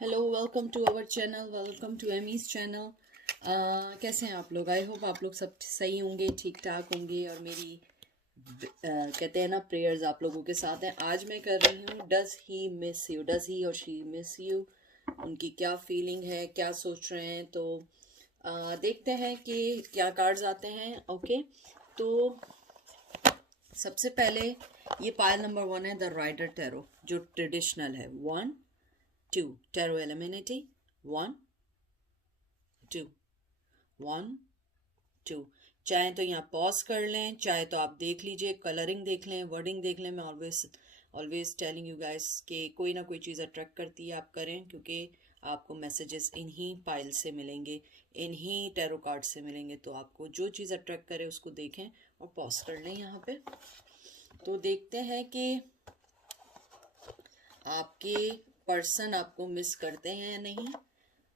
Hello, welcome to our channel, welcome to Amy's channel. कैसे हैं आप लोग? आई होप आप लोग सब सही होंगे, ठीक ठाक होंगे। और मेरी कहते हैं ना, प्रेयर्स आप लोगों के साथ हैं। आज मैं कर रही हूँ does he miss you, does he और शी मिस यू। उनकी क्या फीलिंग है, क्या सोच रहे हैं। तो देखते हैं कि क्या कार्ड्स आते हैं। ओके, तो सबसे पहले ये पायल नंबर 1 है, द राइडर टैरो, जो ट्रेडिशनल है। 1 2 टैरो एलिमिनिटी। 1 2 1 2। चाहे तो यहाँ पॉज कर लें, चाहे तो आप देख लीजिए, कलरिंग देख लें, वर्डिंग देख लें। मैं always always telling you guys कि कोई ना कोई चीज़ अट्रैक्ट करती है, आप करें, क्योंकि आपको मैसेजेस इन्हीं पाइल से मिलेंगे, इन्हीं टैरो कार्ड से मिलेंगे। तो आपको जो चीज़ अट्रैक्ट करे उसको देखें और पॉज कर लें यहाँ पे। तो देखते हैं कि आपके पर्सन आपको मिस करते हैं या नहीं।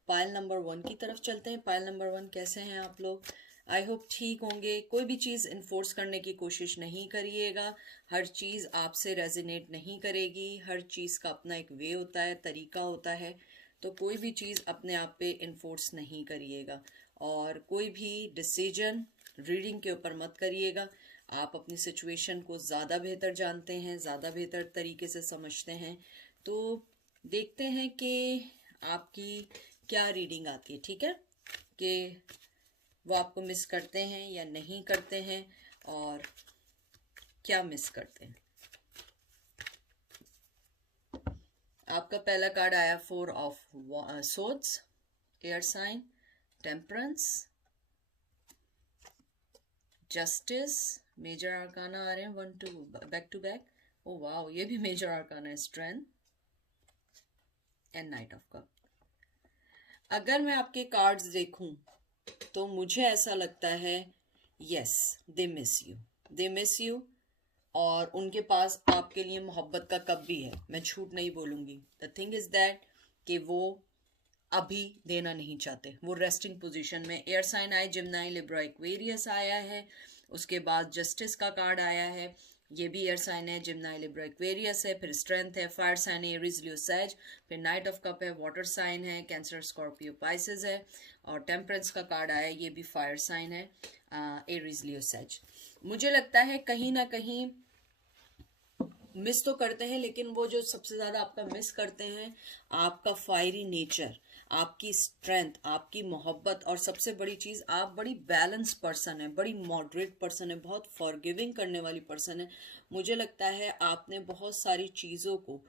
पायल नंबर 1 की तरफ चलते हैं। पायल नंबर 1, कैसे हैं आप लोग? आई होप ठीक होंगे। कोई भी चीज़ इन्फोर्स करने की कोशिश नहीं करिएगा। हर चीज़ आपसे रेजोनेट नहीं करेगी। हर चीज़ का अपना एक वे होता है, तरीका होता है। तो कोई भी चीज़ अपने आप पे इन्फोर्स नहीं करिएगा। और कोई भी डिसीजन रीडिंग के ऊपर मत करिएगा। आप अपनी सिचुएशन को ज़्यादा बेहतर जानते हैं, ज़्यादा बेहतर तरीके से समझते हैं। तो देखते हैं कि आपकी क्या रीडिंग आती है। ठीक है, कि वो आपको मिस करते हैं या नहीं करते हैं, और क्या मिस करते हैं। आपका पहला कार्ड आया 4 of swords, air sign, temperance, justice. Major arcana आ रहे हैं 1 2 बैक टू बैक। ओ वाह, ये भी मेजर आर्काना है, strength and night of cup. अगर मैं आपके कार्ड्स देखूं तो मुझे ऐसा लगता है, yes, they miss you, they miss you. और उनके पास आपके लिए मोहब्बत का कप भी है, मैं झूठ नहीं बोलूंगी। द थिंग इज दैट कि वो अभी देना नहीं चाहते, वो रेस्टिंग पोजीशन में। एयर साइन आए, जिम्नाई, लिब्रा, एक्वेरियस आया है। उसके बाद जस्टिस का कार्ड आया है, ये भी एयर साइन है, जिम्नाई, लिब्रा, एक्वेरियस है। फिर स्ट्रेंथ है, फायर साइन है, एरीज, लियो, सैज। फिर नाइट ऑफ कप है, वाटर साइन है, कैंसर, स्कॉर्पियो, पाइसेस है। और टेम्परेंस का कार्ड आया, ये भी फायर साइन है, एरीज, लियो, सैज। मुझे लगता है कहीं ना कहीं मिस तो करते हैं, लेकिन वो जो सबसे ज्यादा आपका मिस करते हैं, आपका फायरी नेचर, आपकी स्ट्रेंथ, आपकी मोहब्बत। और सबसे बड़ी चीज, आप बड़ी बैलेंस पर्सन है, बड़ी मॉडरेट पर्सन है, बहुत फॉरगिविंग करने वाली पर्सन है। मुझे लगता है आपने बहुत सारी चीजों को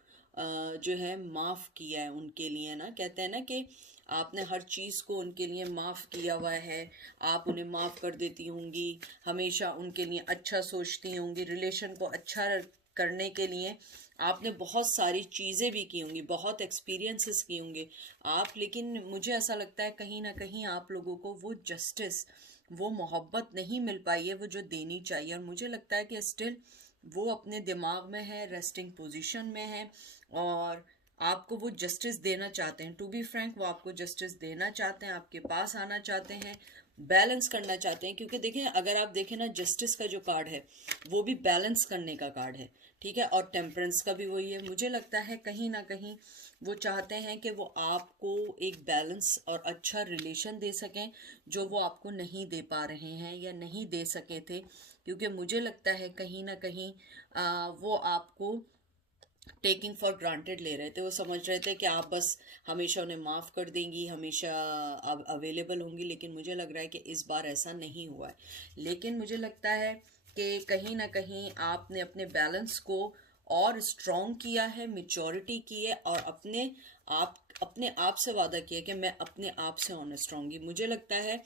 जो है माफ किया है उनके लिए ना। कहते हैं ना कि आपने हर चीज को उनके लिए माफ किया हुआ है। आप उन्हें माफ कर देती होंगी, हमेशा उनके लिए अच्छा सोचती होंगी, रिलेशन को अच्छा करने के लिए आपने बहुत सारी चीज़ें भी की होंगी, बहुत एक्सपीरियंसेस किए होंगे आप। लेकिन मुझे ऐसा लगता है कहीं ना कहीं आप लोगों को वो जस्टिस, वो मोहब्बत नहीं मिल पाई है, वो जो देनी चाहिए। और मुझे लगता है कि स्टिल वो अपने दिमाग में है, रेस्टिंग पोजीशन में है, और आपको वो जस्टिस देना चाहते हैं। टू बी फ्रैंक, वो आपको जस्टिस देना चाहते हैं, आपके पास आना चाहते हैं, बैलेंस करना चाहते हैं। क्योंकि देखें, अगर आप देखें ना, जस्टिस का जो कार्ड है वो भी बैलेंस करने का कार्ड है। ठीक है, और टेम्परेंस का भी वही है। मुझे लगता है कहीं ना कहीं वो चाहते हैं कि वो आपको एक बैलेंस और अच्छा रिलेशन दे सकें, जो वो आपको नहीं दे पा रहे हैं या नहीं दे सके थे। क्योंकि मुझे लगता है कहीं ना कहीं वो आपको टेकिंग फॉर ग्रांटेड ले रहे थे। वो समझ रहे थे कि आप बस हमेशा उन्हें माफ़ कर देंगी, हमेशा अवेलेबल होंगी। लेकिन मुझे लग रहा है कि इस बार ऐसा नहीं हुआ है। लेकिन मुझे लगता है कि कहीं ना कहीं आपने अपने बैलेंस को और स्ट्रॉन्ग किया है, मेच्योरिटी की है, और अपने आप से वादा किया कि मैं अपने आप से ऑनेस्ट रहूंगी। मुझे लगता है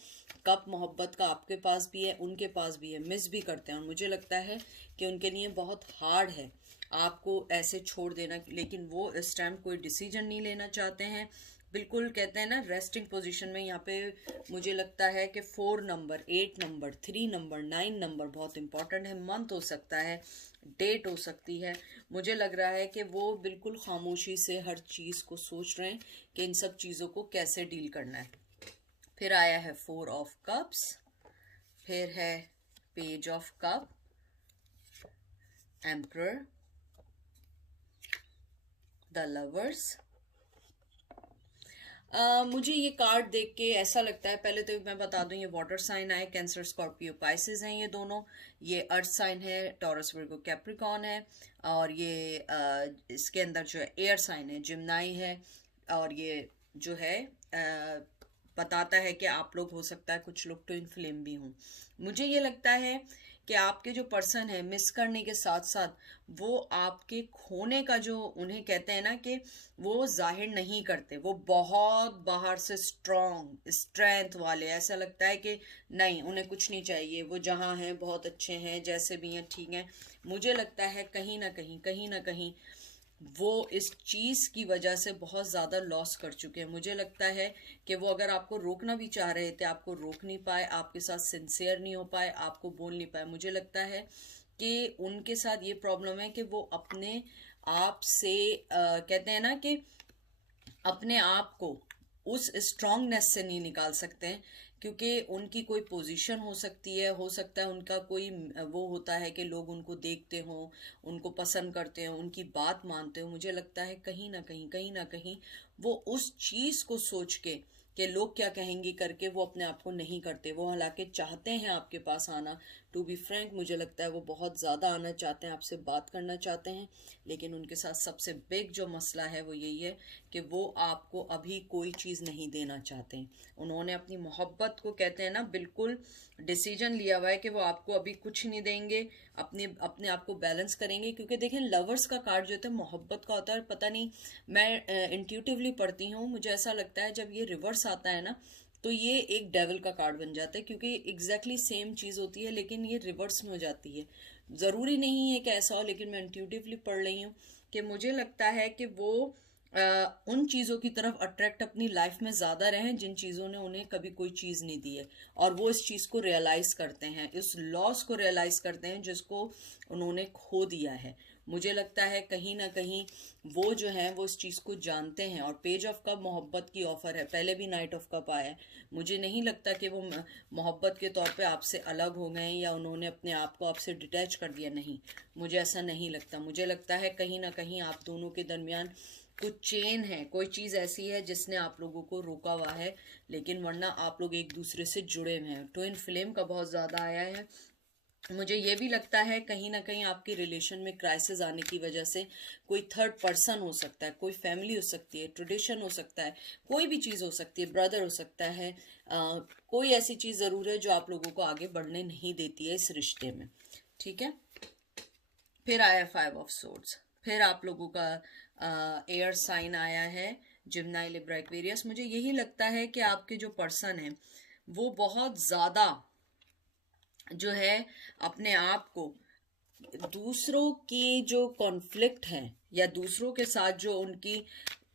कप मोहब्बत का आपके पास भी है, उनके पास भी है, मिस भी करते हैं। और मुझे लगता है कि उनके लिए बहुत हार्ड है आपको ऐसे छोड़ देना। लेकिन वो इस टाइम कोई डिसीजन नहीं लेना चाहते हैं। बिल्कुल कहते हैं ना, रेस्टिंग पोजीशन में। यहाँ पे मुझे लगता है कि 4 नंबर, 8 नंबर, 3 नंबर, 9 नंबर बहुत इंपॉर्टेंट है। मंथ हो सकता है, डेट हो सकती है। मुझे लग रहा है कि वो बिल्कुल खामोशी से हर चीज़ को सोच रहे हैं कि इन सब चीज़ों को कैसे डील करना है। फिर आया है 4 ऑफ कप्स, फिर है page of cup, emperor, the lovers, मुझे ये कार्ड देख के ऐसा लगता है, पहले तो मैं बता दूं, ये वाटर साइन है, कैंसर स्कॉर्पियो पाइसेस हैं ये दोनों। ये अर्थ साइन है, टॉरस वर्गो कैप्रिकॉन है। और ये इसके अंदर जो है एयर साइन है, जिम्नाई है। और ये जो है बताता है कि आप लोग, हो सकता है कुछ लोग ट्विन फ्लेम भी हों। मुझे ये लगता है कि आपके जो पर्सन है, मिस करने के साथ साथ वो आपके खोने का जो, उन्हें कहते हैं ना कि वो जाहिर नहीं करते, वो बहुत बाहर से स्ट्रॉन्ग स्ट्रेंथ वाले, ऐसा लगता है कि नहीं उन्हें कुछ नहीं चाहिए, वो जहाँ हैं बहुत अच्छे हैं, जैसे भी हैं ठीक हैं। मुझे लगता है कहीं ना कहीं वो इस चीज की वजह से बहुत ज्यादा लॉस कर चुके हैं। मुझे लगता है कि वो अगर आपको रोकना भी चाह रहे थे, आपको रोक नहीं पाए, आपके साथ सिंसियर नहीं हो पाए, आपको बोल नहीं पाए। मुझे लगता है कि उनके साथ ये प्रॉब्लम है कि वो अपने आप से कहते हैं ना कि अपने आप को उस स्ट्रांगनेस से नहीं निकाल सकते हैं, क्योंकि उनकी कोई पोजीशन हो सकती है, हो सकता है उनका कोई वो होता है कि लोग उनको देखते हों, उनको पसंद करते हो, उनकी बात मानते हो। मुझे लगता है कहीं ना कहीं वो उस चीज को सोच के कि लोग क्या कहेंगे करके वो अपने आप को नहीं करते। वो हालांकि चाहते हैं आपके पास आना, टू बी फ्रैंक मुझे लगता है वो बहुत ज़्यादा आना चाहते हैं, आपसे बात करना चाहते हैं। लेकिन उनके साथ सबसे बिग जो मसला है वो यही है कि वो आपको अभी कोई चीज़ नहीं देना चाहते। उन्होंने अपनी मोहब्बत को, कहते हैं ना, बिल्कुल डिसीजन लिया हुआ है कि वो आपको अभी कुछ नहीं देंगे, अपने आप को बैलेंस करेंगे। क्योंकि देखें, लवर्स का कार्ड जो होता है मोहब्बत का होता है। पता नहीं, मैं इंट्यूटिवली पढ़ती हूँ, मुझे ऐसा लगता है जब ये रिवर्स आता है ना तो ये एक डेविल का कार्ड बन जाता है, क्योंकि एग्जैक्टली सेम चीज़ होती है लेकिन ये रिवर्स में हो जाती है। ज़रूरी नहीं है कि ऐसा हो, लेकिन मैं इंट्यूटिवली पढ़ रही हूँ कि मुझे लगता है कि वो उन चीज़ों की तरफ अट्रैक्ट अपनी लाइफ में ज़्यादा रहें जिन चीज़ों ने उन्हें कभी कोई चीज़ नहीं दी है। और वो इस चीज़ को रियलाइज़ करते हैं, इस लॉस को रियलाइज़ करते हैं जिसको उन्होंने खो दिया है। मुझे लगता है कहीं ना कहीं वो जो है वो इस चीज़ को जानते हैं। और पेज ऑफ कप मोहब्बत की ऑफर है, पहले भी नाइट ऑफ कप आया है। मुझे नहीं लगता कि वो मोहब्बत के तौर पे आपसे अलग हो गए या उन्होंने अपने आप को आपसे डिटैच कर दिया, नहीं, मुझे ऐसा नहीं लगता। मुझे लगता है कहीं ना कहीं आप दोनों के दरमियान कुछ चेन है, कोई चीज़ ऐसी है जिसने आप लोगों को रोका हुआ है, लेकिन वरना आप लोग एक दूसरे से जुड़े हुए हैं। ट्विन फ्लेम का बहुत ज़्यादा आया है। मुझे ये भी लगता है कहीं ना कहीं आपकी रिलेशन में क्राइसिस आने की वजह से कोई थर्ड पर्सन हो सकता है, कोई फैमिली हो सकती है, ट्रेडिशन हो सकता है, कोई भी चीज़ हो सकती है, ब्रदर हो सकता है, कोई ऐसी चीज़ ज़रूर है जो आप लोगों को आगे बढ़ने नहीं देती है इस रिश्ते में। ठीक है, फिर आया 5 ऑफ सोर्ड्स, फिर आप लोगों का एयर साइन आया है, जिम्नाई लिब्रा एक्वेरियस। मुझे यही लगता है कि आपके जो पर्सन है वो बहुत ज़्यादा जो है अपने आप को दूसरों की जो कॉन्फ्लिक्ट है या दूसरों के साथ जो उनकी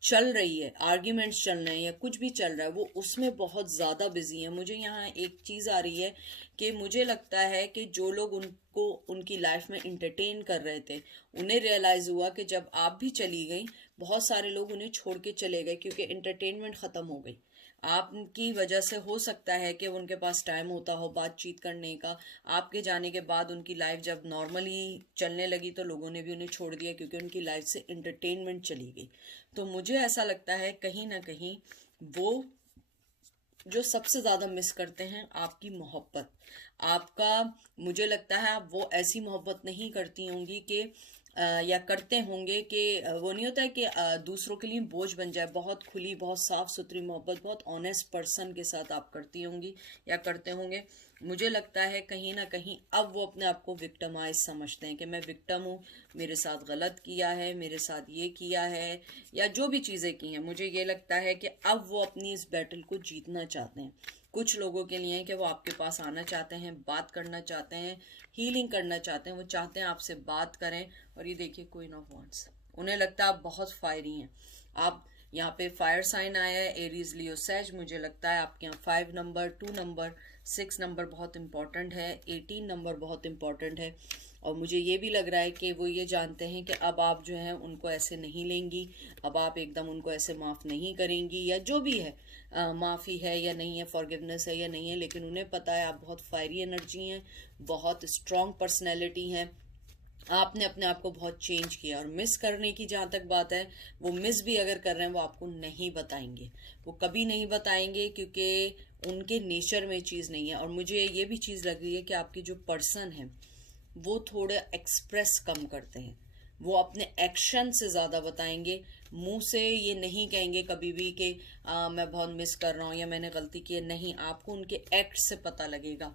चल रही है, आर्ग्यूमेंट्स चल रहे हैं या कुछ भी चल रहा है, वो उसमें बहुत ज़्यादा बिजी है। मुझे यहाँ एक चीज़ आ रही है कि मुझे लगता है कि जो लोग उनको उनकी लाइफ में इंटरटेन कर रहे थे, उन्हें रियलाइज़ हुआ कि जब आप भी चली गई, बहुत सारे लोग उन्हें छोड़ के चले गए क्योंकि इंटरटेनमेंट ख़त्म हो गई। आपकी वजह से हो सकता है कि उनके पास टाइम होता हो बातचीत करने का। आपके जाने के बाद उनकी लाइफ जब नॉर्मली चलने लगी तो लोगों ने भी उन्हें छोड़ दिया क्योंकि उनकी लाइफ से इंटरटेनमेंट चली गई। तो मुझे ऐसा लगता है कहीं ना कहीं वो जो सबसे ज़्यादा मिस करते हैं आपकी मोहब्बत, आपका, मुझे लगता है आप वो ऐसी मोहब्बत नहीं करती होंगी कि या करते होंगे कि वो नहीं होता है कि दूसरों के लिए बोझ बन जाए। बहुत खुली, बहुत साफ सुथरी मोहब्बत, बहुत ऑनेस्ट पर्सन के साथ आप करती होंगी या करते होंगे। मुझे लगता है कहीं ना कहीं अब वो अपने आप को विक्टिमाइज समझते हैं कि मैं विक्टिम हूँ, मेरे साथ गलत किया है, मेरे साथ ये किया है या जो भी चीज़ें की हैं। मुझे ये लगता है कि अब वो अपनी इस बैटल को जीतना चाहते हैं। कुछ लोगों के लिए कि वो आपके पास आना चाहते हैं, बात करना चाहते हैं, हीलिंग करना चाहते हैं, वो चाहते हैं आपसे बात करें। और ये देखिए क्वीन ऑफ वांड्स, उन्हें लगता है आप बहुत फायरी हैं। आप यहाँ पे फायर साइन आया है, एरीज लियो सेज। मुझे लगता है आपके यहाँ 5 नंबर, 2 नंबर, 6 नंबर बहुत इंपॉर्टेंट है, 18 नंबर बहुत इंपॉर्टेंट है। और मुझे ये भी लग रहा है कि वो ये जानते हैं कि अब आप जो है उनको ऐसे नहीं लेंगी, अब आप एकदम उनको ऐसे माफ़ नहीं करेंगी या जो भी है, माफ़ी है या नहीं है, फॉरगिवनेस है या नहीं है। लेकिन उन्हें पता है आप बहुत फायरी एनर्जी हैं, बहुत स्ट्रॉन्ग पर्सनैलिटी हैं, आपने अपने आप को बहुत चेंज किया। और मिस करने की जहाँ तक बात है, वो मिस भी अगर कर रहे हैं वो आपको नहीं बताएंगे, वो कभी नहीं बताएंगे, क्योंकि उनके नेचर में चीज़ नहीं है। और मुझे ये भी चीज़ लग रही है कि आपकी जो पर्सन है वो थोड़े एक्सप्रेस कम करते हैं, वो अपने एक्शन से ज़्यादा बताएंगे। मुंह से ये नहीं कहेंगे कभी भी कि मैं बहुत मिस कर रहा हूँ या मैंने गलती की है, नहीं, आपको उनके एक्ट से पता लगेगा।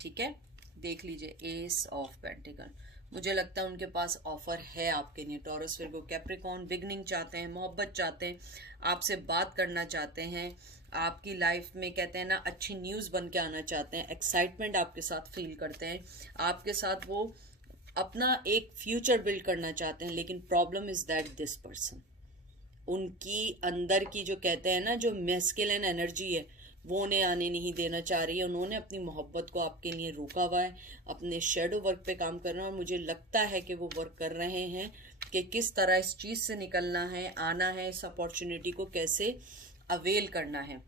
ठीक है, देख लीजिए एस ऑफ पेंटिकल। मुझे लगता है उनके पास ऑफर है आपके लिए। टॉरस, विर्गो, कैप्रिकॉर्न बिगनिंग चाहते हैं, मोहब्बत चाहते हैं, आपसे बात करना चाहते हैं, आपकी लाइफ में कहते हैं ना अच्छी न्यूज़ बन के आना चाहते हैं, एक्साइटमेंट आपके साथ फील करते हैं, आपके साथ वो अपना एक फ्यूचर बिल्ड करना चाहते हैं। लेकिन problem is that this person, उनकी अंदर की जो कहते हैं ना जो मैस्कुलिन एनर्जी है वो उन्हें आने नहीं देना चाह रही है। उन्होंने अपनी मोहब्बत को आपके लिए रोका हुआ है, अपने शेडो वर्क पे काम कर रहे हैं। और मुझे लगता है कि वो वर्क कर रहे हैं कि किस तरह इस चीज़ से निकलना है, आना है, इस अपॉर्चुनिटी को कैसे अवेल करना है।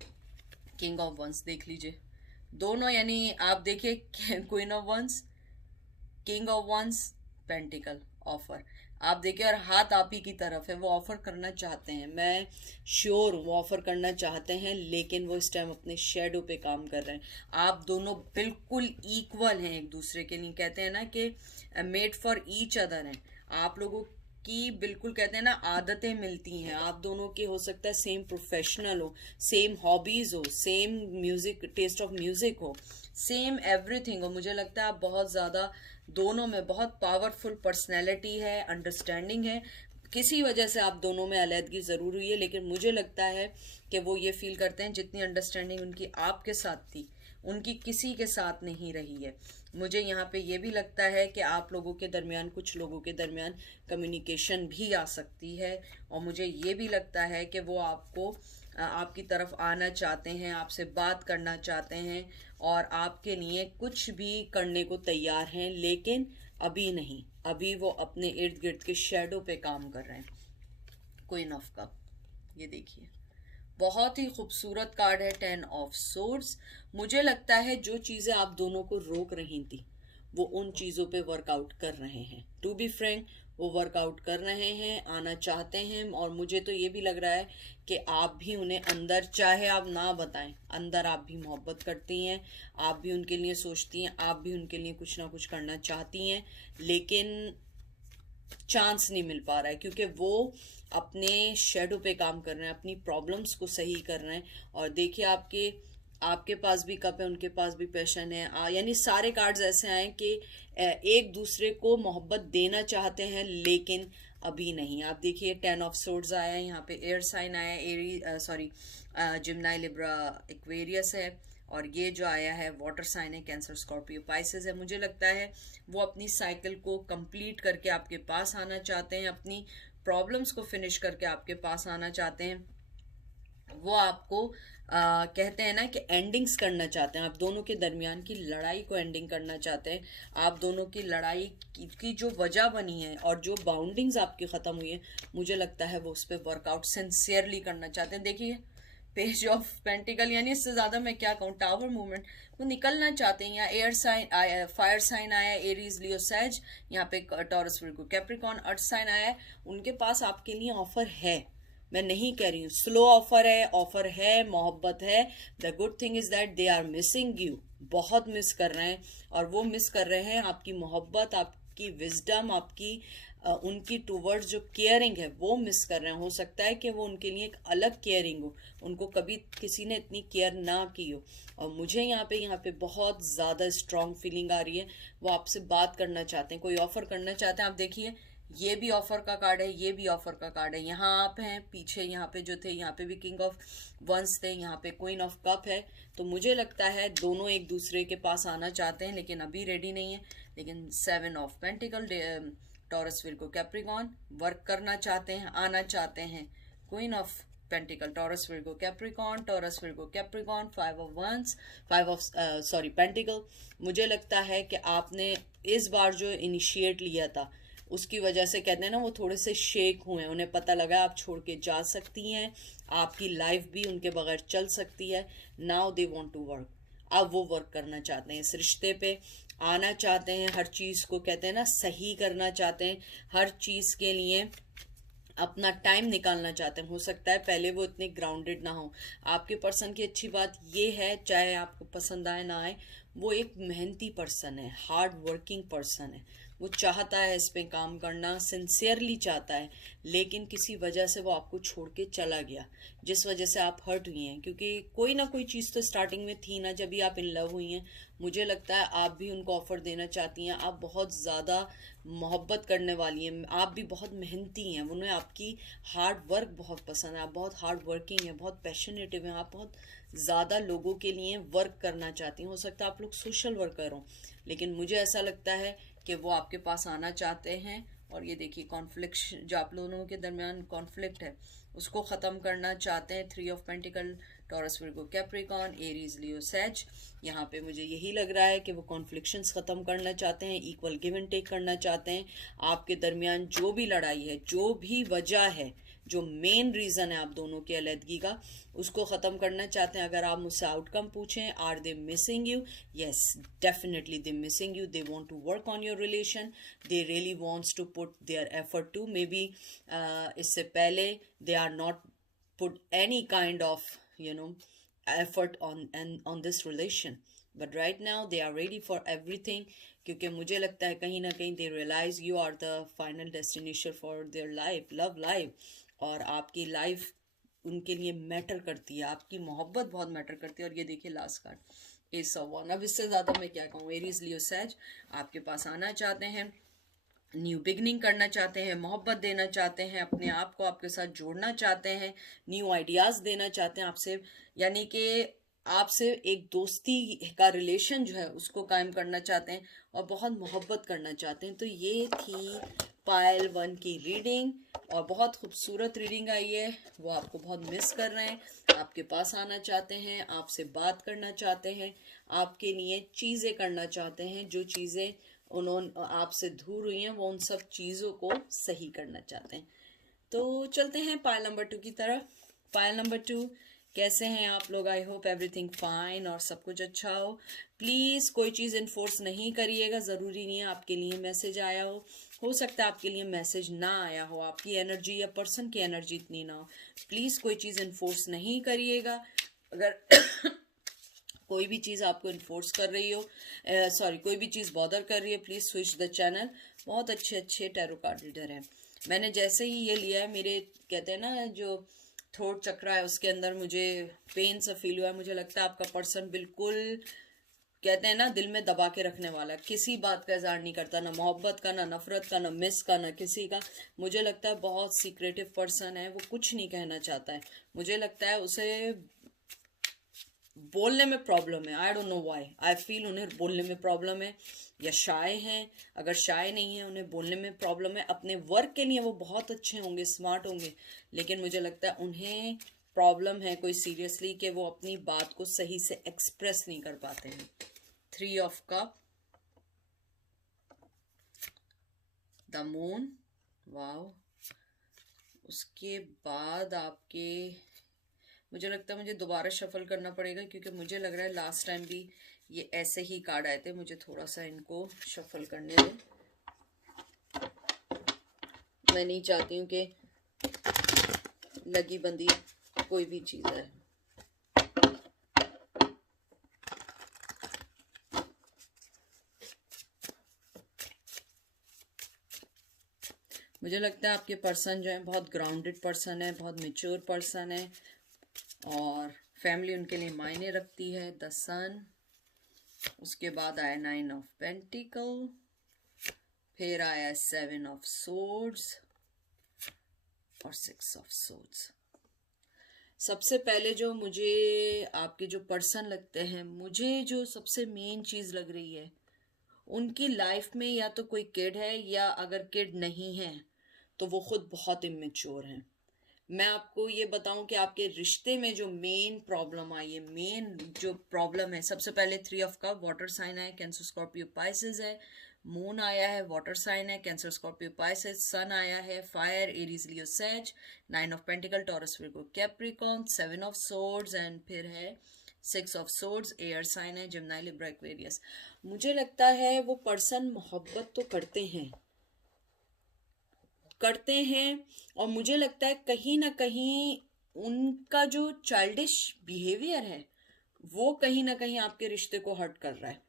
किंग ऑफ वंस देख लीजिए दोनों, यानी आप देखिए queen of wands, king of wands, pentacle offer आप देखिए, और हाथ आप ही की तरफ है, वो ऑफर करना चाहते हैं, मैं श्योर वो ऑफर करना चाहते हैं, लेकिन वो इस टाइम अपने शेडो पे काम कर रहे हैं। आप दोनों बिल्कुल इक्वल हैं एक दूसरे के लिए, कहते हैं ना कि मेड फॉर ईच अदर हैं। आप लोगों की बिल्कुल कहते हैं ना आदतें मिलती हैं, आप दोनों के हो सकता है सेम प्रोफेशनल हो, सेम हॉबीज हो, same music taste of music हो, सेम एवरीथिंग हो। मुझे लगता है आप बहुत ज़्यादा दोनों में बहुत पावरफुल पर्सनैलिटी है, अंडरस्टैंडिंग है। किसी वजह से आप दोनों में अलहदगी ज़रूर हुई है, लेकिन मुझे लगता है कि वो ये फील करते हैं जितनी अंडरस्टैंडिंग उनकी आपके साथ थी उनकी किसी के साथ नहीं रही है। मुझे यहाँ पे ये भी लगता है कि आप लोगों के दरमियान, कुछ लोगों के दरमियान कम्युनिकेशन भी आ सकती है। और मुझे ये भी लगता है कि वो आपको आपकी तरफ आना चाहते हैं, आपसे बात करना चाहते हैं और आपके लिए कुछ भी करने को तैयार हैं, लेकिन अभी नहीं, अभी वो अपने इर्द गिर्द के शेडो पे काम कर रहे हैं। क्वीन ऑफ कप, ये देखिए बहुत ही खूबसूरत कार्ड है। 10 ऑफ सोर्ड्स, मुझे लगता है जो चीज़ें आप दोनों को रोक रही थी वो उन चीज़ों पे वर्कआउट कर रहे हैं। टू बी फ्रैंक, वो वर्कआउट कर रहे हैं, आना चाहते हैं। और मुझे तो ये भी लग रहा है कि आप भी उन्हें अंदर, चाहे आप ना बताएं, अंदर आप भी मोहब्बत करती हैं, आप भी उनके लिए सोचती हैं, आप भी उनके लिए कुछ ना कुछ करना चाहती हैं, लेकिन चांस नहीं मिल पा रहा है क्योंकि वो अपने शेडो पे काम कर रहे हैं, अपनी प्रॉब्लम्स को सही कर रहे हैं। और देखिए आपके आपके पास भी कप है, उनके पास भी पैशन है, यानी सारे कार्ड्स ऐसे आए कि एक दूसरे को मोहब्बत देना चाहते हैं, लेकिन अभी नहीं। आप देखिए 10 ऑफ सोर्ड्स आया है, यहाँ पे एयर साइन आया है, एरी सॉरी जिम्नाई, लिब्रा, एक्वेरियस है। और ये जो आया है वाटर साइन है, कैंसर, स्कॉर्पियो, पाइसेस है। मुझे लगता है वो अपनी साइकिल को कंप्लीट करके आपके पास आना चाहते हैं, अपनी प्रॉब्लम्स को फिनिश करके आपके पास आना चाहते हैं। वो आपको कहते हैं ना कि एंडिंग्स करना चाहते हैं, आप दोनों के दरमियान की लड़ाई को एंडिंग करना चाहते हैं। आप दोनों की लड़ाई की जो वजह बनी है और जो बाउंडिंग्स आपकी ख़त्म हुई है, मुझे लगता है वो उस पर वर्कआउट सिंसियरली करना चाहते हैं। देखिए पेज ऑफ पेंटिकल, यानी इससे ज़्यादा मैं क्या कहूँ, टावर मूवमेंट, वो निकलना चाहते हैं। यहाँ एयर साइन आया, फायर साइन आया, एरीज, लियो, सैज, यहाँ पे Taurus, Virgo, Capricorn, earth sign आया है। उनके पास आपके लिए ऑफर है, मैं नहीं कह रही हूँ स्लो ऑफर है, ऑफर है, मोहब्बत है। The good thing is that they are missing you, बहुत मिस कर रहे हैं। और वो मिस कर रहे हैं आपकी मोहब्बत, आपकी विजडम, आपकी उनकी टूवर्ड्स जो केयरिंग है वो मिस कर रहे हैं। हो सकता है कि वो उनके लिए एक अलग केयरिंग हो, उनको कभी किसी ने इतनी केयर ना की हो। और मुझे यहाँ पे बहुत ज़्यादा स्ट्रॉन्ग फीलिंग आ रही है, वो आपसे बात करना चाहते हैं, कोई ऑफर करना चाहते हैं। आप देखिए ये भी ऑफर का कार्ड है, ये भी ऑफर का कार्ड है। यहाँ आप हैं, पीछे यहाँ पे जो थे, यहाँ पे भी किंग ऑफ वंस थे, यहाँ पे क्वीन ऑफ कप है। तो मुझे लगता है दोनों एक दूसरे के पास आना चाहते हैं, लेकिन अभी रेडी नहीं है। लेकिन 7 of pentacle, Taurus, Virgo, Capricorn work करना चाहते हैं, आना चाहते हैं। Queen of pentacle, Taurus, Virgo, Capricorn, Taurus, Virgo, Capricorn, 5 of wands, 5 of sorry pentacle. मुझे लगता है कि आपने इस बार जो इनिशिएट लिया था उसकी वजह से कहते हैं ना वो थोड़े से शेक हुए हैं, उन्हें पता लगा आप छोड़ के जा सकती हैं, आपकी लाइफ भी उनके बगैर चल सकती है। Now they want to work, अब वो वर्क करना चाहते हैं इस रिश्ते पे। आना चाहते हैं, हर चीज़ को कहते हैं ना सही करना चाहते हैं, हर चीज़ के लिए अपना टाइम निकालना चाहते हैं। हो सकता है पहले वो इतने ग्राउंडेड ना हो। आपके पर्सन की अच्छी बात ये है, चाहे आपको पसंद आए ना आए, वो एक मेहनती पर्सन है, हार्ड वर्किंग पर्सन है। वो चाहता है इस पे काम करना, सिंसियरली चाहता है, लेकिन किसी वजह से वो आपको छोड़ के चला गया, जिस वजह से आप हर्ट हुई हैं। क्योंकि कोई ना कोई चीज़ तो स्टार्टिंग में थी ना, जब भी आप इन लव हुई हैं। मुझे लगता है आप भी उनको ऑफर देना चाहती हैं, आप बहुत ज़्यादा मोहब्बत करने वाली हैं, आप भी बहुत मेहनती हैं, उन्हें आपकी हार्ड वर्क बहुत पसंद है, आप बहुत हार्ड वर्किंग हैं, बहुत पैशनेटिव हैं, आप बहुत ज़्यादा लोगों के लिए वर्क करना चाहती हैं। हो सकता है आप लोग सोशल वर्कर हों, लेकिन मुझे ऐसा लगता है कि वो आपके पास आना चाहते हैं। और ये देखिए कॉन्फ्लिक्ट जो आप लोगों के दरमियान कॉन्फ्लिक्ट है उसको ख़त्म करना चाहते हैं। 3 of pentacle, Taurus, Virgo, Capricorn, Aries, Leo, Sag. यहाँ पे मुझे यही लग रहा है कि वो कॉन्फ्लिक्शंस ख़त्म करना चाहते हैं, इक्वल गिव एंड टेक करना चाहते हैं। आपके दरमियान जो भी लड़ाई है, जो भी वजह है, जो मेन रीज़न है आप दोनों की अलहदगी का, उसको ख़त्म करना चाहते हैं। अगर आप मुझसे आउटकम पूछें, are they missing you? Yes, definitely they missing you. They want to work on your relation, they really wants to put their effort too. Maybe इससे पहले they are not put any kind of effort on this relation, but right now they are ready for everything, क्योंकि मुझे लगता है कहीं ना कहीं they realize you are the final destination for their life, love life, और आपकी life उनके लिए मैटर करती है, आपकी मोहब्बत बहुत मैटर करती है। और ये देखिए last card S of one. अब इससे ज़्यादा मैं क्या कहूँ, एरीज, लियो, सैज आपके पास आना चाहते हैं, न्यू बिगनिंग करना चाहते हैं, मोहब्बत देना चाहते हैं, अपने आप को आपके साथ जोड़ना चाहते हैं, न्यू आइडियाज़ देना चाहते हैं आपसे, यानी कि आपसे एक दोस्ती का रिलेशन जो है उसको कायम करना चाहते हैं और बहुत मोहब्बत करना चाहते हैं। तो ये थी पायल 1 की रीडिंग, और बहुत खूबसूरत रीडिंग आई है। वो आपको बहुत मिस कर रहे हैं, आपके पास आना चाहते हैं, आपसे बात करना चाहते हैं, आपके लिए चीज़ें करना चाहते हैं, जो चीज़ें उन्होंने आपसे दूर हुई हैं वो उन सब चीज़ों को सही करना चाहते हैं। तो चलते हैं पायल नंबर 2 की तरफ। पायल नंबर 2, कैसे हैं आप लोग? आई होप एवरीथिंग फाइन और सब कुछ अच्छा हो। प्लीज़ कोई चीज़ इन्फोर्स नहीं करिएगा, ज़रूरी नहीं है आपके लिए मैसेज आया हो सकता है आपके लिए मैसेज ना आया हो, आपकी एनर्जी या पर्सन की एनर्जी इतनी ना हो। प्लीज़ कोई चीज़ इन्फोर्स नहीं करिएगा। अगर कोई भी चीज़ आपको इन्फोर्स कर रही हो, सॉरी कोई भी चीज़ बॉदर कर रही है, प्लीज़ स्विच द चैनल। बहुत अच्छे अच्छे टैरो कार्ड रीडर हैं। मैंने जैसे ही ये लिया है, मेरे कहते हैं ना जो थ्रोट चक्रा है उसके अंदर मुझे पेन सा फील हुआ है। मुझे लगता है आपका पर्सन बिल्कुल कहते हैं ना दिल में दबा के रखने वाला, किसी बात का इजहार नहीं करता, ना मोहब्बत का, ना नफरत का, ना मिस का, ना किसी का। मुझे लगता है बहुत सीक्रेटिव पर्सन है, वो कुछ नहीं कहना चाहता है। मुझे लगता है उसे बोलने में प्रॉब्लम है। I don't know why, I feel उन्हें बोलने में प्रॉब्लम है, या शाय हैं। अगर शाय नहीं है, उन्हें बोलने में प्रॉब्लम है। अपने वर्क के लिए वो बहुत अच्छे होंगे, स्मार्ट होंगे, लेकिन मुझे लगता है उन्हें प्रॉब्लम है कोई सीरियसली, कि वो अपनी बात को सही से एक्सप्रेस नहीं कर पाते हैं। 3 of cup, the moon, wow. उसके बाद आपके, मुझे लगता है मुझे दोबारा शफल करना पड़ेगा, क्योंकि मुझे लग रहा है लास्ट टाइम भी ये ऐसे ही कार्ड आए थे। मुझे थोड़ा सा इनको शफल करने दें, मैं नहीं चाहती हूँ कि लगी बंदी कोई भी चीज़ है। मुझे लगता है आपके पर्सन जो है बहुत ग्राउंडेड पर्सन है, बहुत मेच्योर पर्सन है, और फैमिली उनके लिए मायने रखती है। द सन, उसके बाद आया 9 ऑफ पेंटिकल, फिर आया 7 ऑफ सोर्ड्स और 6 ऑफ सोर्ड्स। सबसे पहले जो मुझे आपके जो पर्सन लगते हैं, मुझे जो सबसे मेन चीज़ लग रही है, उनकी लाइफ में या तो कोई किड है, या अगर किड नहीं है तो वो खुद बहुत इमेच्योर हैं। मैं आपको ये बताऊं कि आपके रिश्ते में जो मेन प्रॉब्लम आई है, मेन जो प्रॉब्लम है, सबसे पहले 3 ऑफ कप, वाटर साइन है, कैंसर, स्कॉर्पियो, पाइसेस है। मून आया है, वाटर साइन है, कैंसर, स्कॉर्पियो, पाइसेस। सन आया है, fire, Aries, Leo, Sag. 9 of pentacle, Taurus, Virgo, Capricorn. 7 of swords, and फिर है 6 ऑफ सोर्ड्स, एयर साइन है, जेमिनी, लिब्रा, एक्वेरियस। मुझे लगता है वो पर्सन मोहब्बत तो करते हैं और मुझे लगता है कहीं ना कहीं उनका जो चाइल्डिश बिहेवियर है वो कहीं ना कहीं आपके रिश्ते को हर्ट कर रहा है।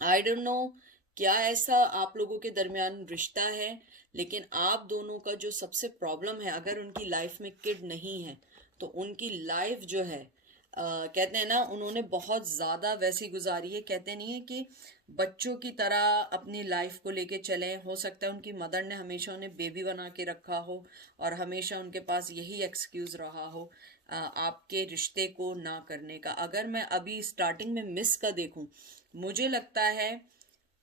आई डोंट नो क्या ऐसा आप लोगों के दरमियान रिश्ता है, लेकिन आप दोनों का जो सबसे प्रॉब्लम है, अगर उनकी लाइफ में किड नहीं है तो उनकी लाइफ जो है कहते हैं ना, उन्होंने बहुत ज़्यादा वैसी गुजारी है। कहते नहीं है कि बच्चों की तरह अपनी लाइफ को लेके चलें। हो सकता है उनकी मदर ने हमेशा उन्हें बेबी बना के रखा हो और हमेशा उनके पास यही एक्सक्यूज़ रहा हो आपके रिश्ते को ना करने का। अगर मैं अभी स्टार्टिंग में मिस का देखूं, मुझे लगता है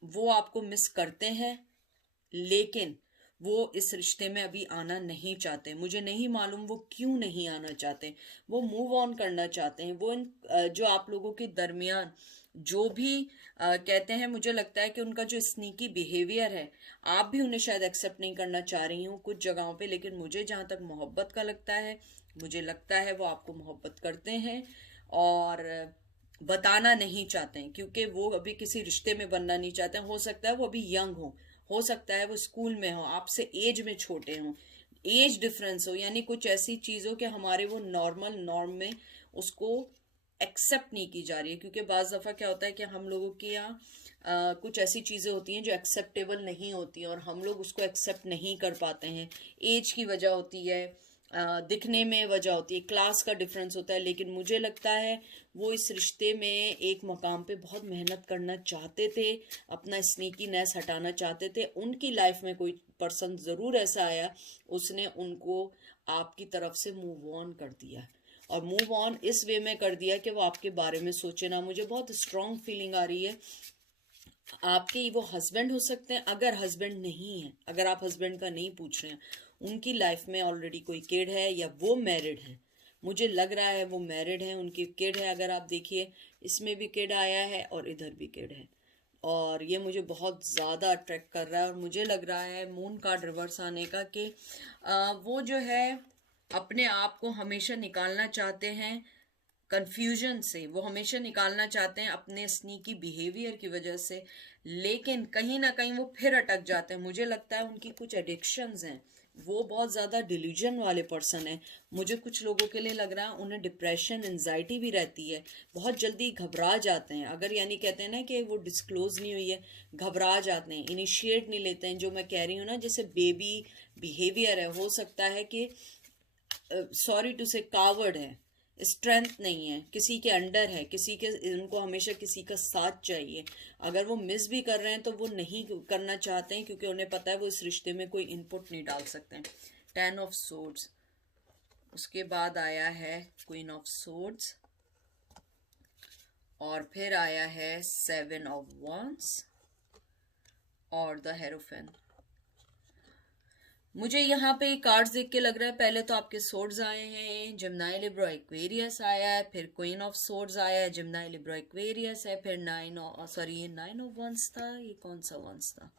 वो आपको मिस करते हैं, लेकिन वो इस रिश्ते में अभी आना नहीं चाहते। मुझे नहीं मालूम वो क्यों नहीं आना चाहते। वो मूव ऑन करना चाहते हैं। वो जो आप लोगों के दरमियान जो भी कहते हैं, मुझे लगता है कि उनका जो स्नीकी बिहेवियर है, आप भी उन्हें शायद एक्सेप्ट नहीं करना चाह रही हूँ कुछ जगहों पे, लेकिन मुझे जहाँ तक मोहब्बत का लगता है, मुझे लगता है वो आपको मोहब्बत करते हैं और बताना नहीं चाहते हैं, क्योंकि वो अभी किसी रिश्ते में बनना नहीं चाहते हैं। हो सकता है वो अभी यंग हो सकता है वो स्कूल में हो, आपसे एज में छोटे हों, एज डिफरेंस हो, यानी कुछ ऐसी चीज़ों के हमारे वो नॉर्मल नॉर्म में उसको एक्सेप्ट नहीं की जा रही है। क्योंकि बाज़ दफ़ा क्या होता है कि हम लोगों के यहाँ कुछ ऐसी चीज़ें होती हैं जो एक्सेप्टेबल नहीं होती हैं और हम लोग उसको एक्सेप्ट नहीं कर पाते हैं। एज की वजह होती है, दिखने में वजह होती है, क्लास का डिफरेंस होता है। लेकिन मुझे लगता है वो इस रिश्ते में एक मकाम पे बहुत मेहनत करना चाहते थे, अपना स्नीकीनेस हटाना चाहते थे। उनकी लाइफ में कोई पर्सन ज़रूर ऐसा आया, उसने उनको आपकी तरफ से मूव ऑन कर दिया, और मूव ऑन इस वे में कर दिया कि वो आपके बारे में सोचे ना। मुझे बहुत स्ट्रॉन्ग फीलिंग आ रही है आपके वो हस्बैंड हो सकते हैं। अगर हस्बैंड नहीं है, अगर आप हस्बैंड का नहीं पूछ रहे हैं, उनकी लाइफ में ऑलरेडी कोई किड है या वो मैरिड है। मुझे लग रहा है वो मैरिड है, उनकी किड है। अगर आप देखिए, इसमें भी किड आया है और इधर भी किड है, और ये मुझे बहुत ज़्यादा अट्रैक्ट कर रहा है। और मुझे लग रहा है मून कार्ड रिवर्स आने का कि वो जो है अपने आप को हमेशा निकालना चाहते हैं कंफ्यूजन से, वो हमेशा निकालना चाहते हैं अपने स्नीकी बिहेवियर की वजह से, लेकिन कहीं ना कहीं वो फिर अटक जाते हैं। मुझे लगता है उनकी कुछ एडिक्शंस हैं, वो बहुत ज़्यादा डिल्यूजन वाले पर्सन है। मुझे कुछ लोगों के लिए लग रहा है उन्हें डिप्रेशन, एंजाइटी भी रहती है, बहुत जल्दी घबरा जाते हैं। अगर यानी कहते हैं ना कि वो डिस्क्लोज नहीं हुई है, घबरा जाते हैं, इनिशिएट नहीं लेते हैं। जो मैं कह रही हूँ ना, जैसे बेबी बिहेवियर है, हो सकता है कि सॉरी टू से कावर्ड है, स्ट्रेंथ नहीं है, किसी के अंडर है, किसी के, उनको हमेशा किसी का साथ चाहिए। अगर वो मिस भी कर रहे हैं तो वो नहीं करना चाहते हैं, क्योंकि उन्हें पता है वो इस रिश्ते में कोई इनपुट नहीं डाल सकते हैं। 10 ऑफ सोर्ड्स, उसके बाद आया है क्वीन ऑफ सोर्ड्स, और फिर आया है 7 ऑफ वॉन्ड्स और द हेरोफेन। मुझे यहाँ पे कार्ड्स देख के लग रहा है पहले तो आपके सोर्ड्स आए हैं, जेमिनी, लिब्रा, एक्वेरियस आया है, फिर क्वीन ऑफ सोर्ड्स आया है, जेमिनी, लिब्रा, एक्वेरियस है, फिर 9 ऑफ वंस था, ये कौन सा वंस था,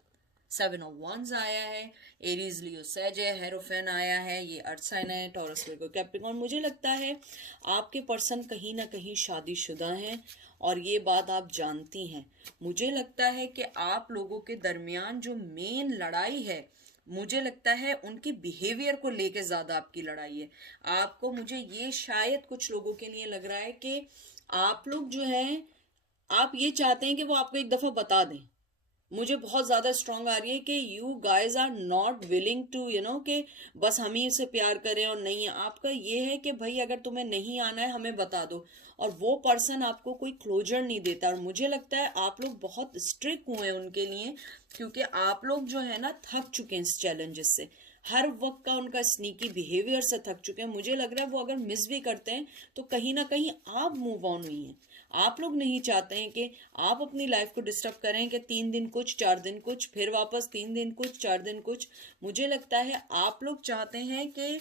7 ऑफ वंस आया है, एरीज, लियो, सेज है, हेरोफेन आया है, ये अर्थ साइन है, टॉरस, वर्गो, कैप्रिकॉर्न। मुझे लगता है आपके पर्सन कहीं ना कहीं शादीशुदा हैं और ये बात आप जानती हैं। मुझे लगता है कि आप लोगों के दरमियान जो मेन लड़ाई है, मुझे लगता है उनके बिहेवियर को लेके ज्यादा आपकी लड़ाई है। आपको, मुझे ये शायद कुछ लोगों के लिए लग रहा है कि आप लोग जो है, आप ये चाहते हैं कि वो आपको एक दफा बता दें। मुझे बहुत ज्यादा स्ट्रांग आ रही है कि you guys are not willing to कि बस हम ही से प्यार करें और नहीं। आपका ये है कि भाई अगर तुम्हें नहीं आना है हमें बता दो, और वो पर्सन आपको कोई क्लोजर नहीं देता। और मुझे लगता है आप लोग बहुत स्ट्रिक्ट हुए हैं उनके लिए, क्योंकि आप लोग जो है ना थक चुके हैं इस चैलेंजेस से, हर वक्त का उनका स्नीकी बिहेवियर से थक चुके हैं। मुझे लग रहा है वो अगर मिस भी करते हैं तो कहीं ना कहीं आप मूव ऑन हुई हैं। आप लोग नहीं चाहते हैं कि आप अपनी लाइफ को डिस्टर्ब करें कि 3 दिन कुछ, 4 दिन कुछ, फिर वापस 3 दिन कुछ, 4 दिन कुछ। मुझे लगता है आप लोग चाहते हैं कि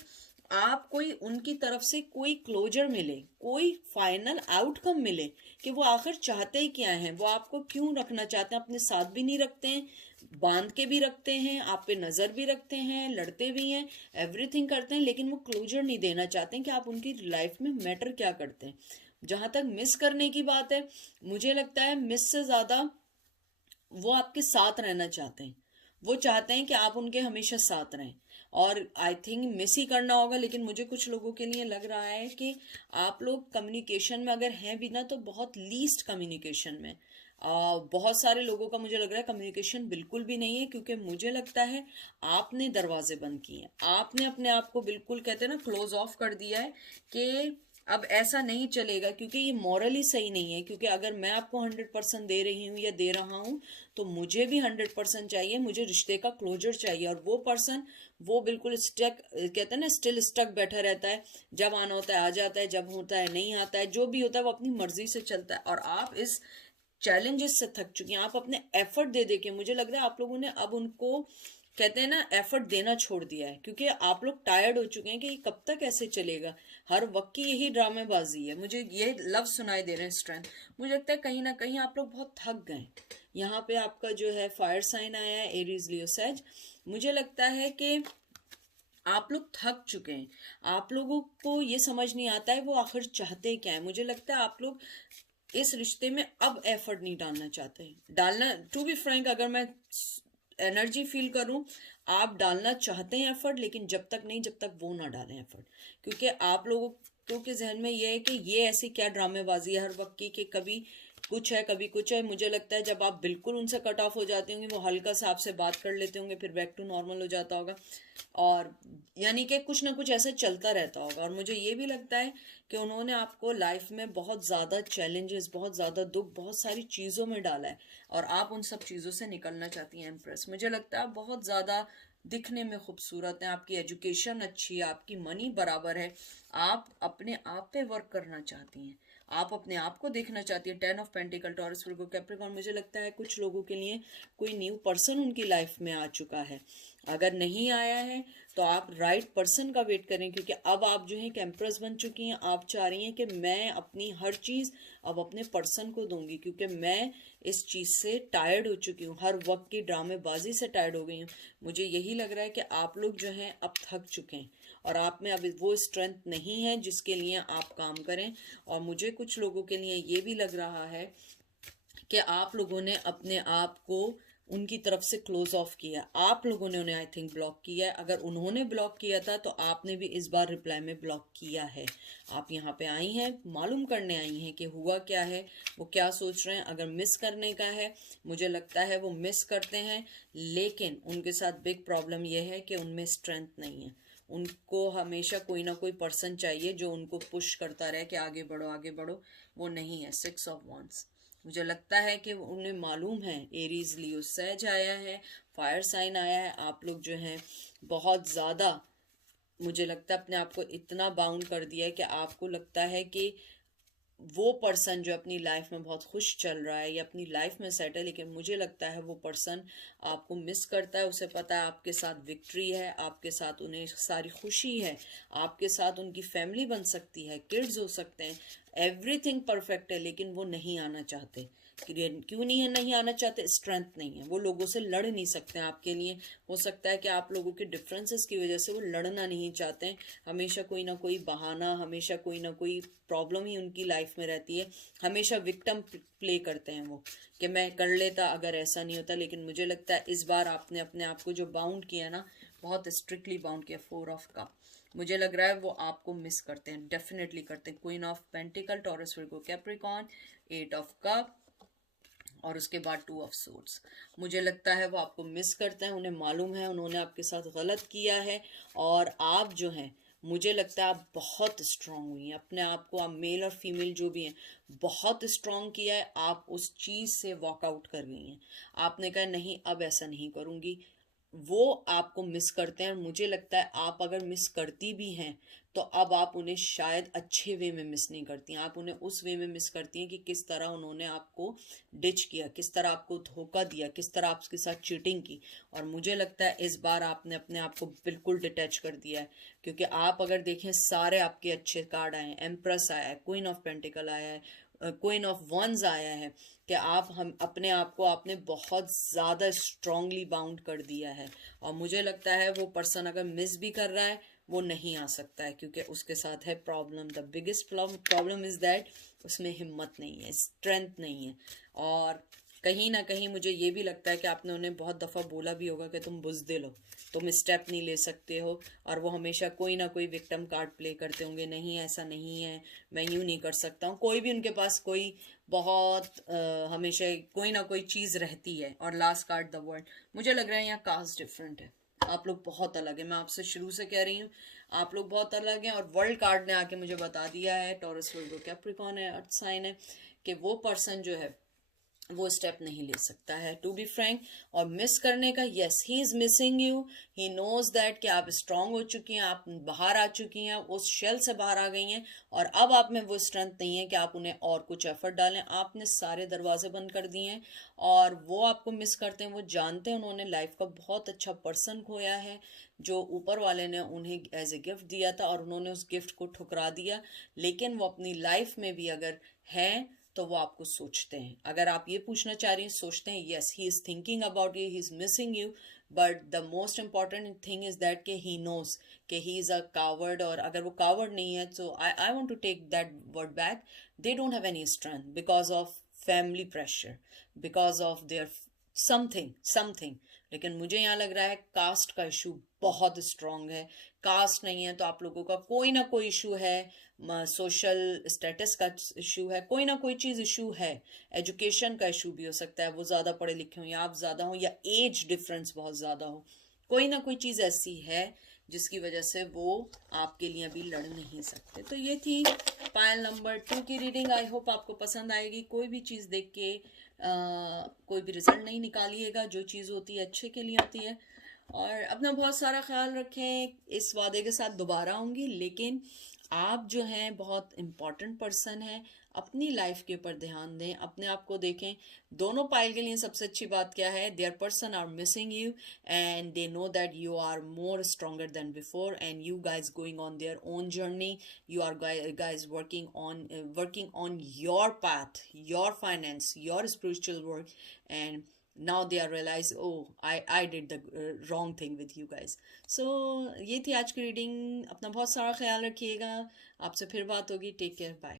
आप कोई उनकी तरफ से कोई क्लोजर मिले, कोई फाइनल आउटकम मिले कि वो आखिर चाहते ही क्या हैं, वो आपको क्यों रखना चाहते हैं। अपने साथ भी नहीं रखते हैं, बांध के भी रखते हैं, आप पे नजर भी रखते हैं, लड़ते भी हैं, एवरीथिंग करते हैं, लेकिन वो क्लोजर नहीं देना चाहते हैं कि आप उनकी लाइफ में मैटर क्या करते हैं। जहां तक मिस करने की बात है, मुझे लगता है मिस से ज्यादा वो आपके साथ रहना चाहते हैं। वो चाहते हैं कि आप उनके हमेशा साथ रहें। और आई थिंक मिस ही करना होगा, लेकिन मुझे कुछ लोगों के लिए लग रहा है कि आप लोग कम्युनिकेशन में अगर हैं भी ना, तो बहुत लीस्ट कम्युनिकेशन में। बहुत सारे लोगों का मुझे लग रहा है कम्युनिकेशन बिल्कुल भी नहीं है, क्योंकि मुझे लगता है आपने दरवाजे बंद किए हैं, आपने अपने आप को बिल्कुल कहते हैं ना क्लोज ऑफ कर दिया है कि अब ऐसा नहीं चलेगा, क्योंकि ये मॉरली सही नहीं है। क्योंकि अगर मैं आपको 100% दे रही हूँ या दे रहा हूँ, तो मुझे भी 100% चाहिए, मुझे रिश्ते का क्लोजर चाहिए। और वो पर्सन वो बिल्कुल स्टक, कहते हैं ना स्टिल स्टक बैठा रहता है, जब आना होता है आ जाता है, जब होता है नहीं आता है, जो भी होता है वो अपनी मर्जी से चलता है। और आप इस चैलेंजेस से थक चुकी हैं, आप अपने एफर्ट दे दे के, मुझे लग रहा है आप लोगों ने अब उनको कहते हैं ना एफर्ट देना छोड़ दिया है, क्योंकि आप लोग टायर्ड हो चुके हैं कि ये कब तक ऐसे चलेगा, हर वक्त की यही ड्रामेबाजी है। मुझे ये लफ्ज सुनाई दे रहे हैं स्ट्रेंथ। मुझे लगता है कहीं ना कहीं आप लोग बहुत थक गए। यहाँ पे आपका जो है फायर साइन आया है, एरीज लियो सेज। मुझे लगता है कि आप लोग थक चुके हैं, आप लोगों को ये समझ नहीं आता है वो आखिर चाहते क्या है। मुझे लगता है आप लोग इस रिश्ते में अब एफर्ट नहीं डालना चाहते। डालना, टू बी फ्रैंक, अगर मैं एनर्जी फील करूं, आप डालना चाहते हैं एफर्ट, लेकिन जब तक नहीं, जब तक वो ना डालें एफर्ट। क्योंकि आप लोगों के जहन में ये है कि ये ऐसी क्या ड्रामेबाजी है हर वक्त की, कि कभी कुछ है कभी कुछ है। मुझे लगता है जब आप बिल्कुल उनसे कट ऑफ हो जाते होंगे, वो हल्का सा आपसे बात कर लेते होंगे, फिर बैक टू नॉर्मल हो जाता होगा। और यानी कि कुछ ना कुछ ऐसा चलता रहता होगा। और मुझे ये भी लगता है कि उन्होंने आपको लाइफ में बहुत ज़्यादा चैलेंजेस, बहुत ज़्यादा दुख, बहुत सारी चीज़ों में डाला है, और आप उन सब चीज़ों से निकलना चाहती हैं एम्प्रेस। मुझे लगता है आप बहुत ज़्यादा दिखने में खूबसूरत हैं, आपकी एजुकेशन अच्छी है, आपकी मनी बराबर है, आप अपने आप पे वर्क करना चाहती हैं, आप अपने आप को देखना चाहती है। 10 of pentacle, Taurus, Virgo, Capricorn. मुझे लगता है कुछ लोगों के लिए कोई न्यू पर्सन उनकी लाइफ में आ चुका है। अगर नहीं आया है तो आप राइट पर्सन का वेट करें, क्योंकि अब आप जो है कैंप्रस बन चुकी हैं। आप चाह रही हैं कि मैं अपनी हर चीज़ अब अपने पर्सन को दूंगी, क्योंकि मैं इस चीज़ से टायर्ड हो चुकी हूँ, हर वक्त की ड्रामेबाजी से टायर्ड हो गई हूँ। मुझे यही लग रहा है कि आप लोग जो हैं अब थक चुके हैं, और आप में अब वो स्ट्रेंथ नहीं है जिसके लिए आप काम करें। और मुझे कुछ लोगों के लिए ये भी लग रहा है कि आप लोगों ने अपने आप को उनकी तरफ से क्लोज ऑफ किया, आप लोगों ने उन्हें आई थिंक ब्लॉक किया है। अगर उन्होंने ब्लॉक किया था तो आपने भी इस बार रिप्लाई में ब्लॉक किया है। आप यहाँ पे आई हैं, मालूम करने आई हैं कि हुआ क्या है, वो क्या सोच रहे हैं। अगर मिस करने का है, मुझे लगता है वो मिस करते हैं, लेकिन उनके साथ बिग प्रॉब्लम ये है कि उनमें स्ट्रेंथ नहीं है। उनको हमेशा कोई ना कोई पर्सन चाहिए जो उनको पुश करता रहे कि आगे बढ़ो आगे बढ़ो, वो नहीं है। 6 ऑफ वॉन्ड्स। मुझे लगता है कि उन्हें मालूम है, एरीज लियो सेज आया है, फायर साइन आया है, आप लोग जो हैं बहुत ज़्यादा, मुझे लगता है अपने आप को इतना बाउंड कर दिया है कि आपको लगता है कि वो पर्सन जो अपनी लाइफ में बहुत खुश चल रहा है या अपनी लाइफ में सेट है, लेकिन मुझे लगता है वो पर्सन आपको मिस करता है। उसे पता है आपके साथ विक्ट्री है, आपके साथ उन्हें सारी खुशी है, आपके साथ उनकी फैमिली बन सकती है, किड्स हो सकते हैं, एवरीथिंग परफेक्ट है, लेकिन वो नहीं आना चाहते। क्यों नहीं आना चाहते? स्ट्रेंथ नहीं है, वो लोगों से लड़ नहीं सकते हैं आपके लिए। हो सकता है कि आप लोगों के डिफरेंसेस की वजह से वो लड़ना नहीं चाहते हैं। हमेशा कोई ना कोई बहाना, हमेशा कोई ना कोई प्रॉब्लम ही उनकी लाइफ में रहती है। हमेशा विक्टिम प्ले करते हैं वो, कि मैं कर लेता अगर ऐसा नहीं होता। लेकिन मुझे लगता है इस बार आपने अपने आप को जो बाउंड किया ना, बहुत स्ट्रिक्टली बाउंड किया। 4 ऑफ कप, मुझे लग रहा है वो आपको मिस करते हैं, डेफिनेटली करते हैं। Queen of pentacle, Taurus, Virgo, Capricorn, 8 of cup, और उसके बाद 2 ऑफ सोर्ड्स। मुझे लगता है वो आपको मिस करते हैं, उन्हें मालूम है उन्होंने आपके साथ गलत किया है। और आप जो हैं, मुझे लगता है आप बहुत स्ट्रांग हुई हैं अपने आप को, आप मेल और फीमेल जो भी हैं बहुत स्ट्रांग किया है। आप उस चीज़ से वॉकआउट कर गई हैं, आपने कहा नहीं अब ऐसा नहीं करूँगी। वो आपको मिस करते हैं, और मुझे लगता है आप अगर मिस करती भी हैं तो अब आप उन्हें शायद अच्छे वे में मिस नहीं करती हैं, आप उन्हें उस वे में मिस करती हैं कि किस तरह उन्होंने आपको डिच किया, किस तरह आपको धोखा दिया, किस तरह आपके साथ चीटिंग की। और मुझे लगता है इस बार आपने अपने आप को बिल्कुल डिटैच कर दिया है, क्योंकि आप अगर देखें सारे आपके अच्छे कार्ड आए हैं, एम्प्रेस आया है, क्वीन ऑफ पेंटिकल आया है, क्वीन ऑफ वंस आया है, कि आप हम अपने आप को आपने बहुत ज़्यादा स्ट्रांगली बाउंड कर दिया है। और मुझे लगता है वो पर्सन अगर मिस भी कर रहा है, वो नहीं आ सकता है, क्योंकि उसके साथ है problem. The biggest problem is that उसमें हिम्मत नहीं है, स्ट्रेंथ नहीं है। और कहीं ना कहीं मुझे ये भी लगता है कि आपने उन्हें बहुत दफ़ा बोला भी होगा कि तुम बुज़दिल हो, तुम स्टेप नहीं ले सकते हो, और वो हमेशा कोई ना कोई विक्टिम कार्ड प्ले करते होंगे, नहीं ऐसा नहीं है, मैं यूँ नहीं कर सकता हूँ। कोई भी उनके पास कोई बहुत हमेशा कोई ना कोई चीज़ रहती है। और लास्ट कार्ड द वर्ल्ड, मुझे लग रहा है यहाँ कास्ट डिफरेंट है, आप लोग बहुत अलग है। मैं आपसे शुरू से कह रही हूँ आप लोग बहुत अलग हैं। और वर्ल्ड कार्ड ने आके मुझे बता दिया है, टॉरस वर्गो कैप्रिकॉर्न है, अर्थ साइन है, कि वो पर्सन जो है वो स्टेप नहीं ले सकता है, टू बी फ्रैंक। और मिस करने का, yes he is missing you, he knows that कि आप स्ट्रांग हो चुकी हैं, आप बाहर आ चुकी हैं, उस शेल से बाहर आ गई हैं, और अब आप में वो स्ट्रेंथ नहीं है कि आप उन्हें और कुछ एफर्ट डालें। आपने सारे दरवाजे बंद कर दिए हैं, और वो आपको मिस करते हैं। वो जानते हैं उन्होंने लाइफ का बहुत अच्छा पर्सन खोया है, जो ऊपर वाले ने उन्हें एज ए गिफ्ट दिया था, और उन्होंने उस गिफ्ट को ठुकरा दिया। लेकिन वो अपनी लाइफ में भी अगर हैं तो वो आपको सोचते हैं। अगर आप ये पूछना चाह रही हैं, सोचते हैं, yes he is thinking about you, he is missing you, but the most important thing is that कि ही नोज कि ही इज अ कावर्ड। और अगर वो कावर्ड नहीं है, तो I want to take that word back, they don't have any strength because of family pressure, because of their something something. लेकिन मुझे यहाँ लग रहा है कास्ट का इशू बहुत स्ट्रांग है। कास्ट नहीं है तो आप लोगों का कोई ना कोई इशू है, सोशल स्टेटस का इशू है, कोई ना कोई चीज़ इशू है। एजुकेशन का इशू भी हो सकता है, वो ज़्यादा पढ़े लिखे हो या आप ज़्यादा हो, या एज डिफरेंस बहुत ज़्यादा हो। कोई ना कोई चीज़ ऐसी है जिसकी वजह से वो आपके लिए अभी लड़ नहीं सकते। तो ये थी पायल नंबर 2 की रीडिंग। आई होप आपको पसंद आएगी। कोई भी चीज़ देख के कोई भी रिजल्ट नहीं निकालिएगा, जो चीज़ होती है अच्छे के लिए होती है। और अपना बहुत सारा ख्याल रखें, इस वादे के साथ दोबारा आऊँगी। लेकिन आप जो हैं बहुत इम्पॉर्टेंट पर्सन हैं, अपनी लाइफ के ऊपर ध्यान दें, अपने आप को देखें। दोनों पाइल के लिए सबसे अच्छी बात क्या है, their person are missing you and they know that you are more stronger than before, and you guys going on their own journey, you are guys working on your path, your finance, your spiritual work, and now they are realize, oh, I did the wrong thing with you guys. So ये थी आज की reading. अपना बहुत सारा ख्याल रखिएगा, आपसे फिर बात होगी। Take care, bye.